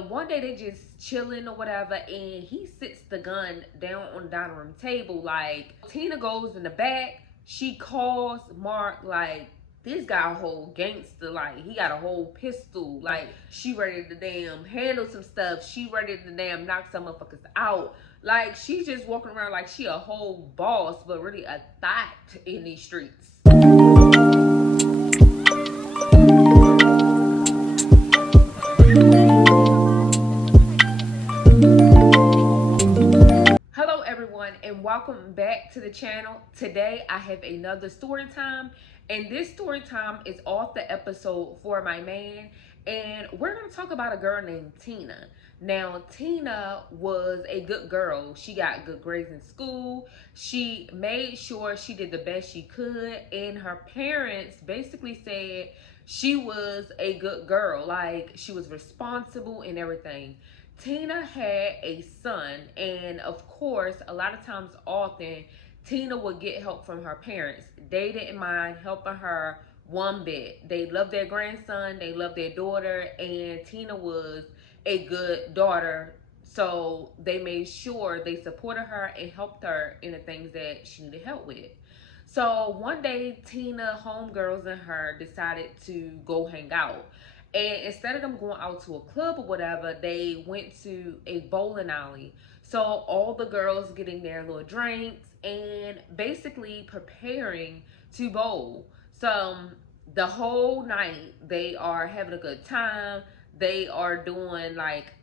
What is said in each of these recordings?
One day they just chilling or whatever, and he sits the gun down on the dining room table. Like, Tina goes in the back, she calls Mark, like, this guy a whole gangster, like he got a whole pistol, like she ready to damn handle some stuff, she ready to damn knock some motherfuckers out. Like, she's just walking around like she a whole boss, but really a thot in these streets. Hello everyone, and welcome back to the channel. Today I have another story time, and this story time is off the episode For My Man, and we're going to talk about a girl named Tina. Now, Tina was a good girl. She got good grades in school. She made sure she did the best she could, and her parents basically said she was a good girl. Like, she was responsible and everything. Tina had a son, and of course, a lot of times, often, Tina would get help from her parents. They didn't mind helping her one bit. They loved their grandson, they loved their daughter, and Tina was a good daughter. So they made sure they supported her and helped her in the things that she needed help with. So one day, Tina, homegirls, and her decided to go hang out. And instead of them going out to a club or whatever, they went to a bowling alley. So all the girls getting their little drinks and basically preparing to bowl. So the whole night they are having a good time. They are doing like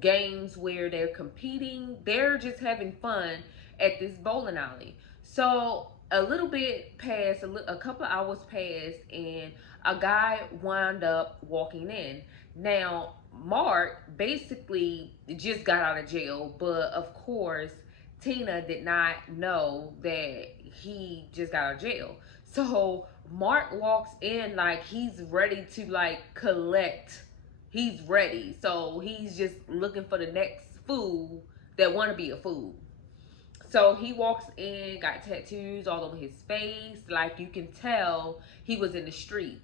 games where they're competing. They're just having fun at this bowling alley. So a little bit passed, a couple of hours passed, and a guy wound up walking in. Now, Mark basically just got out of jail, but of course, Tina did not know that he just got out of jail. So Mark walks in like he's ready to like collect. He's ready. So he's just looking for the next fool that want to be a fool. So he walks in, got tattoos all over his face. Like, you can tell he was in the streets.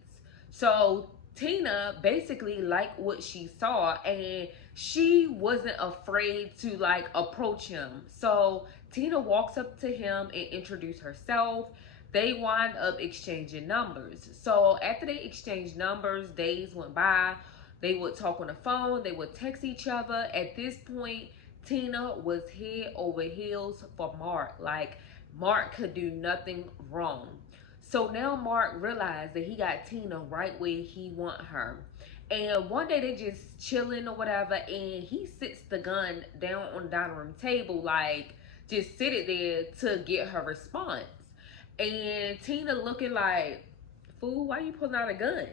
So Tina basically liked what she saw, and she wasn't afraid to like approach him. So Tina walks up to him and introduced herself. They wind up exchanging numbers. So after they exchanged numbers, days went by. They would talk on the phone, they would text each other. At this point, Tina was head over heels for Mark. Like, Mark could do nothing wrong. So now Mark realized that he got Tina right where he want her. And one day they just chilling or whatever, and he sits the gun down on the dining room table, like just sit it there to get her response. And Tina looking like, fool, why you pulling out a gun?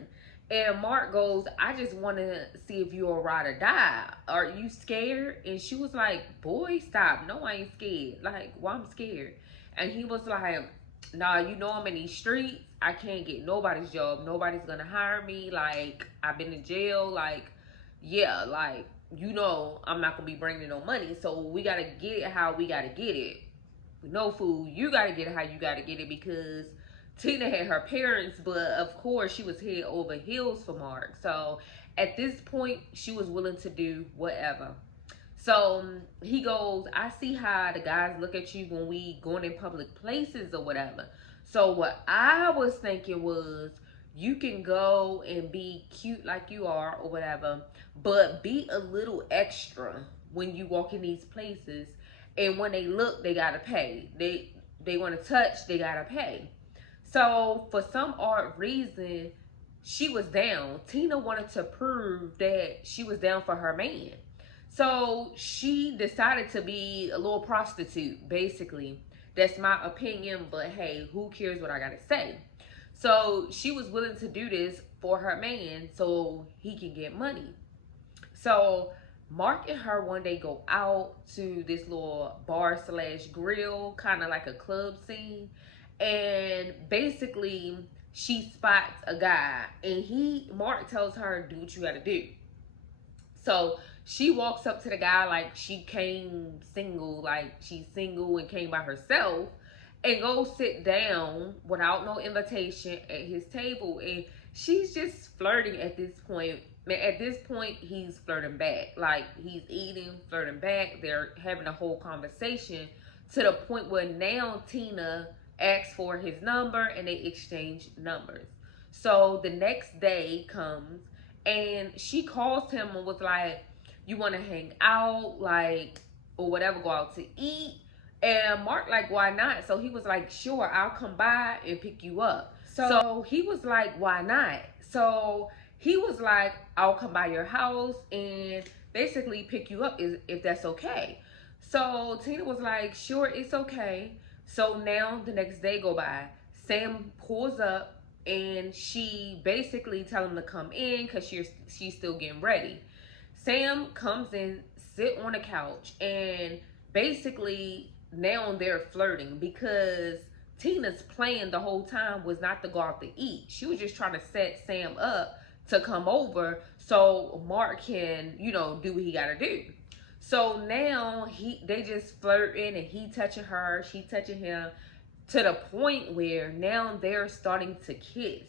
And Mark goes, I just want to see if you're ride or die. Are you scared? And she was like, boy, stop. No, I ain't scared. Like, why I'm scared? And he was like, nah, you know I'm in these streets. I can't get nobody's job. Nobody's going to hire me. Like, I've been in jail. Like, yeah, like, you know I'm not going to be bringing no money. So we got to get it how we got to get it. No, fool, you got to get it how you got to get it, because Tina had her parents, but of course she was head over heels for Mark. So at this point, she was willing to do whatever. So he goes, I see how the guys look at you when we going in public places or whatever. So what I was thinking was, you can go and be cute like you are or whatever, but be a little extra when you walk in these places. And when they look, they gotta pay. They want to touch, they gotta pay. So for some odd reason, she was down. Tina wanted to prove that she was down for her man. So she decided to be a little prostitute, basically. That's my opinion, but hey, who cares what I gotta say? So she was willing to do this for her man so he can get money. So Mark and her one day go out to this little bar slash grill, kind of like a club scene. And basically, she spots a guy, and Mark tells her, do what you gotta do. So she walks up to the guy like she came single, like she's single and came by herself, and goes sit down without no invitation at his table. And she's just flirting at this point Man, at this point, he's flirting back. Like, he's eating, flirting back. They're having a whole conversation to the point where now Tina asks for his number and they exchange numbers. So the next day comes and she calls him and was like, you want to hang out, like, or whatever, go out to eat. And Mark, like, why not? So he was like, sure, I'll come by and pick you up. So he was like, why not? So he was like, I'll come by your house and basically pick you up if that's okay. So Tina was like, sure, it's okay. So now the next day go by. Sam pulls up and she basically tell him to come in because she's still getting ready. Sam comes in, sit on the couch, and basically now they're flirting because Tina's plan the whole time was not to go out to eat. She was just trying to set Sam up to come over so Mark can, you know, do what he gotta do. So now they just flirting and he touching her, she touching him, to the point where now they're starting to kiss.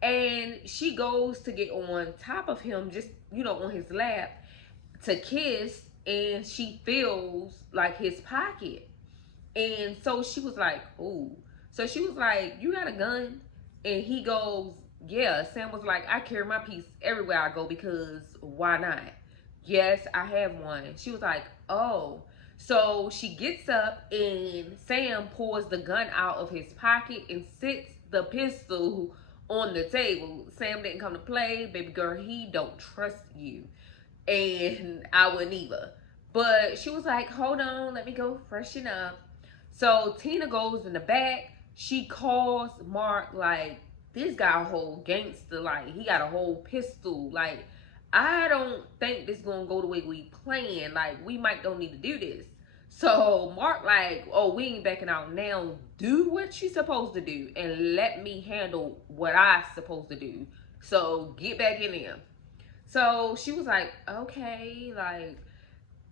And she goes to get on top of him, just, you know, on his lap to kiss, and she feels like his pocket. And so she was like, ooh. So she was like, you got a gun? And he goes, yeah. Sam was like, I carry my piece everywhere I go because why not? Yes, I have one. She was like, oh. So she gets up and Sam pulls the gun out of his pocket and sits the pistol on the table. Sam didn't come to play. Baby girl, he don't trust you. And I wouldn't either. But she was like, hold on, let me go freshen up. So Tina goes in the back. She calls Mark like, this guy a whole gangster. Like, he got a whole pistol. Like, I don't think this gonna go the way we planned. Like, we might don't need to do this. So Mark like, oh, we ain't backing out now. Do what you supposed to do and let me handle what I supposed to do. So get back in there. So she was like, okay. Like,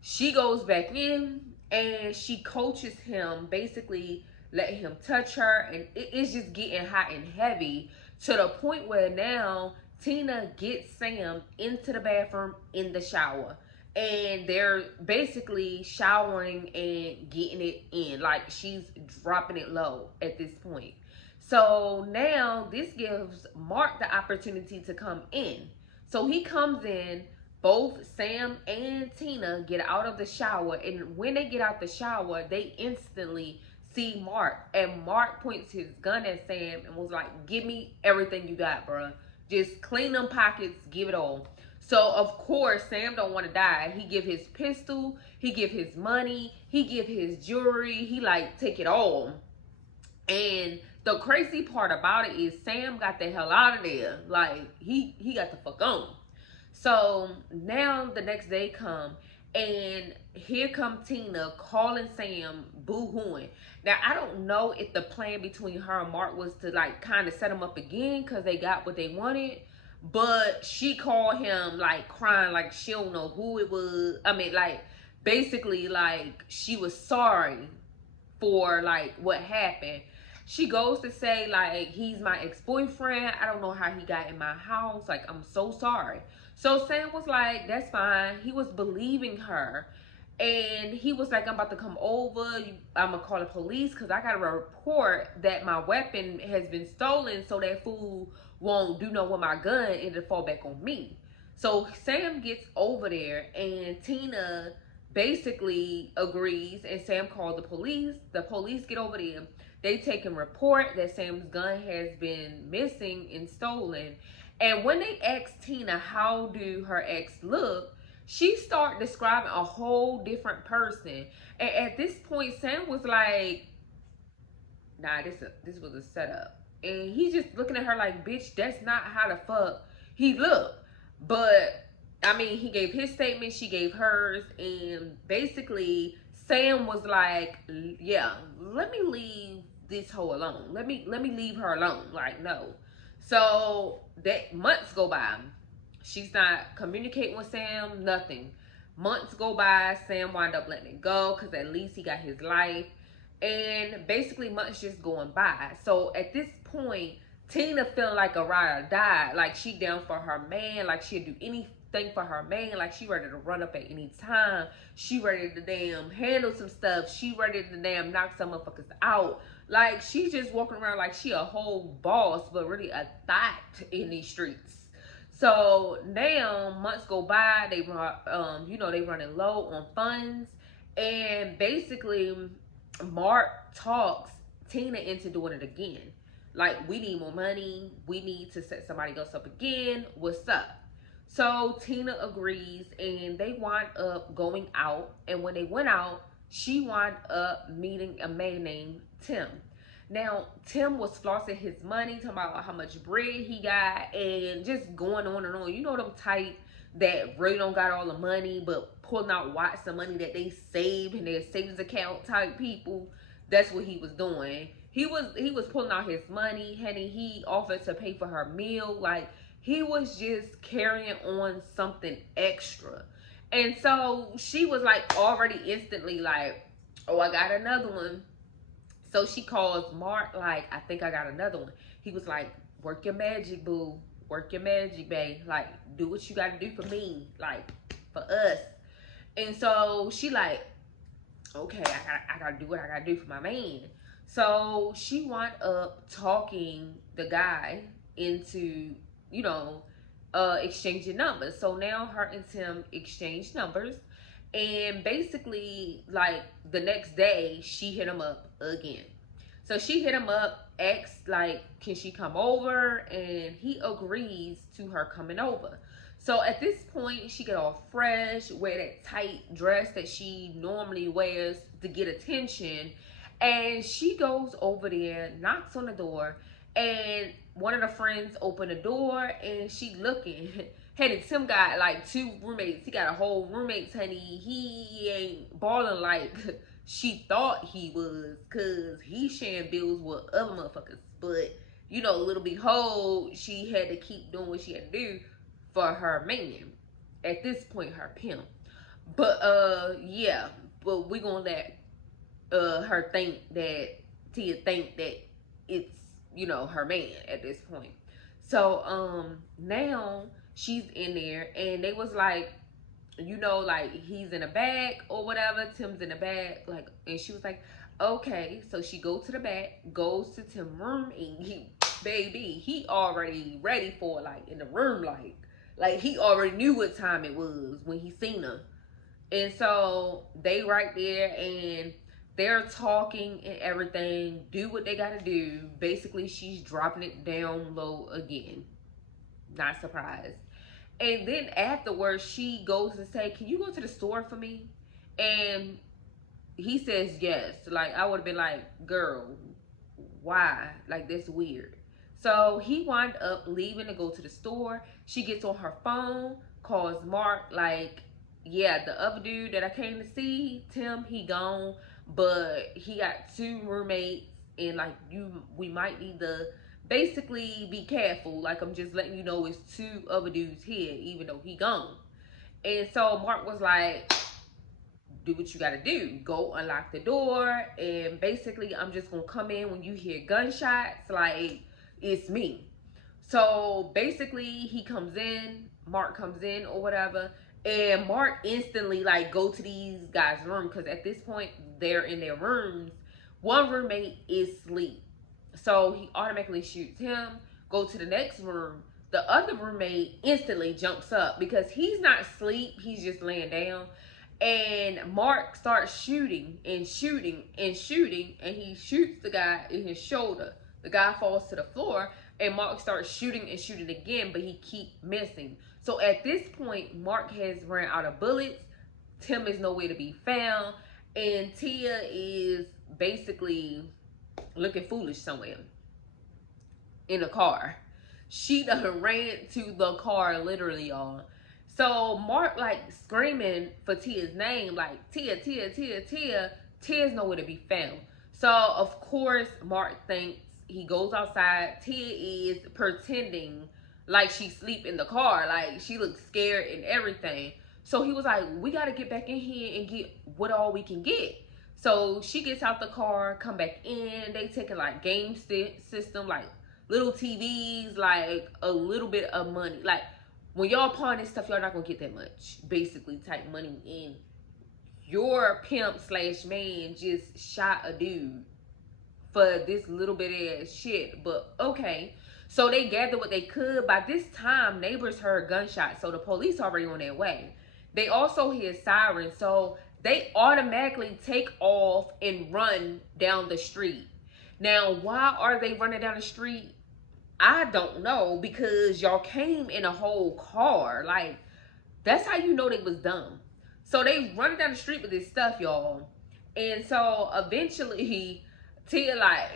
she goes back in and she coaches him, basically letting him touch her, and it's just getting hot and heavy to the point where now Tina gets Sam into the bathroom in the shower, and they're basically showering and getting it in. Like, she's dropping it low at this point. So now this gives Mark the opportunity to come in. So he comes in, both Sam and Tina get out of the shower, and when they get out the shower, they instantly see Mark, and Mark points his gun at Sam and was like, give me everything you got, bro. Just clean them pockets, give it all. So of course Sam don't want to die. He give his pistol, he give his money, he give his jewelry, he like take it all. And the crazy part about it is Sam got the hell out of there. Like, he got the fuck on. So now the next day come, and here come Tina calling Sam boo-hooing. Now, I don't know if the plan between her and Mark was to like kind of set him up again because they got what they wanted. But she called him like crying, like she don't know who it was. I mean, like, basically like she was sorry for like what happened. She goes to say like, he's my ex-boyfriend. I don't know how he got in my house. Like, I'm so sorry. So Sam was like, that's fine. He was believing her. And he was like, I'm about to come over. I'm going to call the police because I got a report that my weapon has been stolen, so that fool won't do no with my gun and it'll fall back on me. So Sam gets over there and Tina basically agrees, and Sam called the police. The police get over there. They take and report that Sam's gun has been missing and stolen. And when they ask Tina how do her ex look, she started describing a whole different person. And at this point, Sam was like, nah, this was a setup. And he's just looking at her like, bitch, that's not how the fuck he looked. But, I mean, he gave his statement, she gave hers. And basically, Sam was like, yeah, let me leave this hoe alone. Let me leave her alone. Like, no. So that months go by. She's not communicating with Sam, nothing. Months go by, Sam wind up letting it go because at least he got his life. And basically months just going by. So at this point, Tina feeling like a ride or die. Like she down for her man. Like she'd do anything for her man. Like she ready to run up at any time. She ready to damn handle some stuff. She ready to damn knock some motherfuckers out. Like she's just walking around like she a whole boss, but really a thought in these streets. So now months go by. They run, they running low on funds, and basically Mark talks Tina into doing it again. Like, we need more money. We need to set somebody else up again. What's up? So Tina agrees, and they wind up going out. And when they went out, she wound up meeting a man named Tim. Now, Tim was flossing his money, talking about how much bread he got, and just going on and on. You know them type that really don't got all the money, but pulling out watts of money that they saved in their savings account type people. That's what he was doing. He was pulling out his money, honey. He offered to pay for her meal. Like, he was just carrying on something extra. And so she was like already instantly like, oh, I got another one. So she calls Mark, like, I think I got another one. He was like, work your magic, boo. Work your magic, babe. Like, do what you got to do for me. Like, for us. And so she like, okay, I got to do what I got to do for my man. So she wound up talking the guy into, exchanging numbers. So now her and Tim exchange numbers. And basically, like, the next day, she hit him up again. So she hit him up, asked, like, can she come over? And he agrees to her coming over. So at this point, she get all fresh, wear that tight dress that she normally wears to get attention. And she goes over there, knocks on the door, and one of the friends open the door, and she looking. Hey, Tim got like 2 roommates. He got a whole roommates, honey. He ain't balling like she thought he was, because he sharing bills with other motherfuckers. But, little behold, she had to keep doing what she had to do for her man. At this point, her pimp. But, yeah. But we gonna let her think that Tia think that it's her man at this point. So now she's in there, and they was like, like, he's in a bag or whatever. Tim's in the bag, like, and she was like, okay. So she goes to the back, goes to Tim's room, and he already ready for, like, in the room, like he already knew what time it was when he seen her. And so they right there, and they're talking and everything, do what they gotta do. Basically, she's dropping it down low again. Not surprised. And then afterwards, she goes and say, can you go to the store for me? And he says yes. Like, I would have been like, girl, why? Like, that's weird. So he wound up leaving to go to the store. She gets on her phone, calls Mark, like, yeah, the other dude that I came to see, Tim, he gone. But he got 2 roommates, and like, we might need to basically be careful. Like, I'm just letting you know it's 2 other dudes here, even though he gone. And so Mark was like, do what you gotta do. Go unlock the door, and basically I'm just gonna come in when you hear gunshots. Like, it's me. So basically he comes in, Mark comes in or whatever, and Mark instantly, like, go to these guys' room, because at this point they're in their rooms. One roommate is asleep, so he automatically shoots him. Go to the next room. The other roommate instantly jumps up because he's not asleep, he's just laying down. And Mark starts shooting and shooting and shooting, and he shoots the guy in his shoulder. The guy falls to the floor, and Mark starts shooting and shooting again, but he keeps missing. So at this point, Mark has ran out of bullets. Tim is nowhere to be found, and Tia is basically looking foolish somewhere in a car. She done ran to the car, literally, y'all. So Mark, like, screaming for Tia's name, like, Tia, Tia, Tia, Tia. Tia's nowhere to be found. So of course Mark thinks, he goes outside. Tia is pretending like she's asleep in the car, like she looks scared and everything. So he was like, we gotta get back in here and get what all we can get. So she gets out the car, come back in. They taking like game system, like little TVs, like a little bit of money. Like when y'all pawn this stuff, y'all not gonna get that much, basically, type money in. Your pimp slash man just shot a dude for this little bit of ass shit. But okay. So they gathered what they could. By this time, neighbors heard gunshots, so the police already on their way. They also hear sirens, so they automatically take off and run down the street. Now, why are they running down the street? I don't know, because y'all came in a whole car. Like, that's how you know they was dumb. So they running down the street with this stuff, y'all. And so eventually Tia like,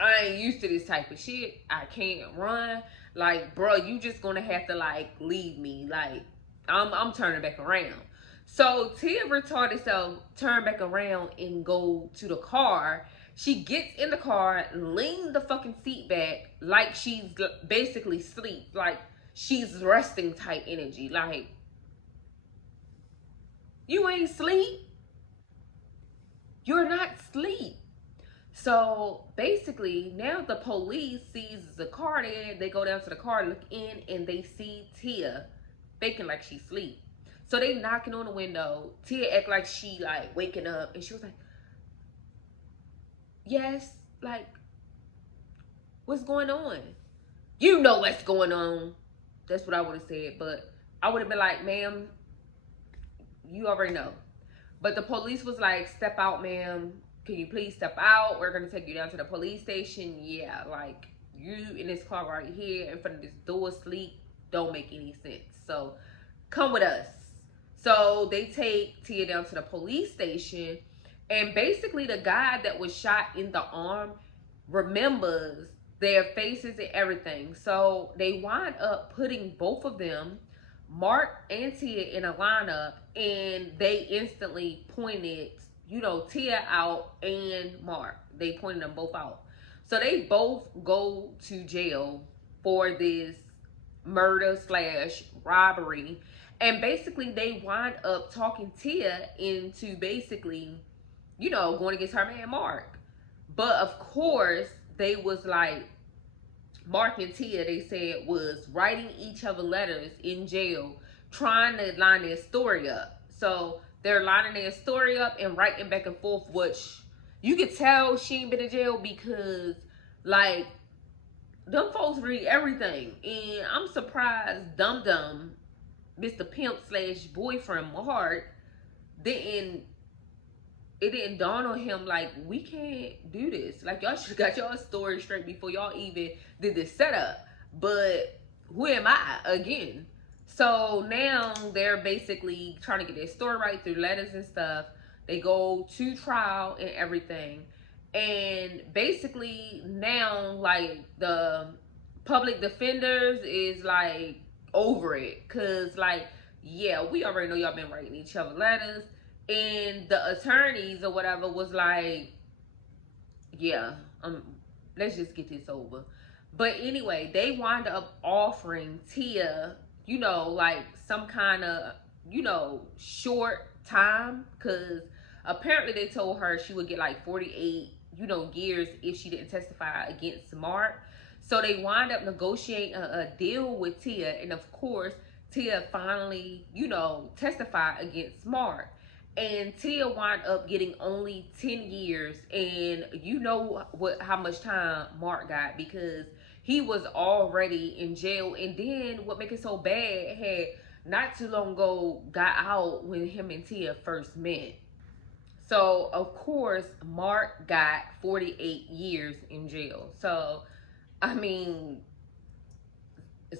I ain't used to this type of shit. I can't run. Like, bro, you just gonna have to like leave me. Like, I'm turning back around. So Tia retarded self turn back around and go to the car. She gets in the car, lean the fucking seat back like she's basically asleep. Like she's resting type energy. Like, you ain't sleep. You're not sleep. So basically, now the police sees the car there. They go down to the car, look in, and they see Tia faking like she sleep. So they knocking on the window. Tia act like she like waking up, and she was like, yes, like, what's going on? You know what's going on. That's what I would have said, but I would have been like, ma'am, you already know. But the police was like, step out, ma'am. Can you please step out? We're gonna take you down to the police station. Yeah, like, you in this car right here in front of this door asleep don't make any sense. So come with us. So they take Tia down to the police station, and basically the guy that was shot in the arm remembers their faces and everything. So they wind up putting both of them, Mark and Tia, in a lineup, and they instantly pointed, you know, Tia out and Mark. They pointed them both out. So they both go to jail for this murder slash robbery. And basically they wind up talking Tia into basically, you know, going against her man Mark. But of course, they was like, Mark and Tia, they said, was writing each other letters in jail, trying to line their story up. So they're lining their story up and writing back and forth, which you could tell she ain't been in jail because, like, them folks read everything. And I'm surprised Dum Dum, Mr. Pimp slash boyfriend Mark, it didn't dawn on him like, we can't do this. Like, y'all should have got y'all story straight before y'all even did this setup. But who am I again? So now they're basically trying to get their story right through letters and stuff. They go to trial and everything. And basically now, like, the public defenders is like over it. Cause like, yeah, we already know y'all been writing each other letters. And the attorneys or whatever was like, yeah, let's just get this over. But anyway, they wind up offering Tia, you know, like some kind of, you know, short time. Because apparently they told her she would get like 48, you know, years if she didn't testify against Mark. So they wind up negotiating a deal with Tia. And of course, Tia finally, you know, testified against Mark. And Tia wound up getting only 10 years. And you know how much time Mark got, because he was already in jail. And then what make it so bad, had not too long ago got out when him and Tia first met. So of course Mark got 48 years in jail. So I mean,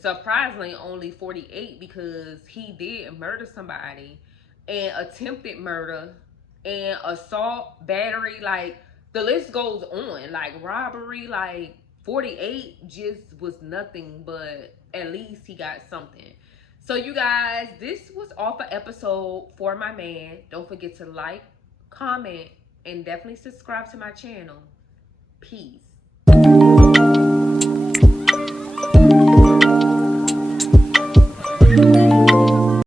surprisingly only 48, because he did murder somebody, and attempted murder, and assault, battery, like the list goes on, like robbery. Like 48 just was nothing, but at least he got something. So you guys, this was all for episode For My Man. Don't forget to like, comment, and definitely subscribe to my channel. Peace.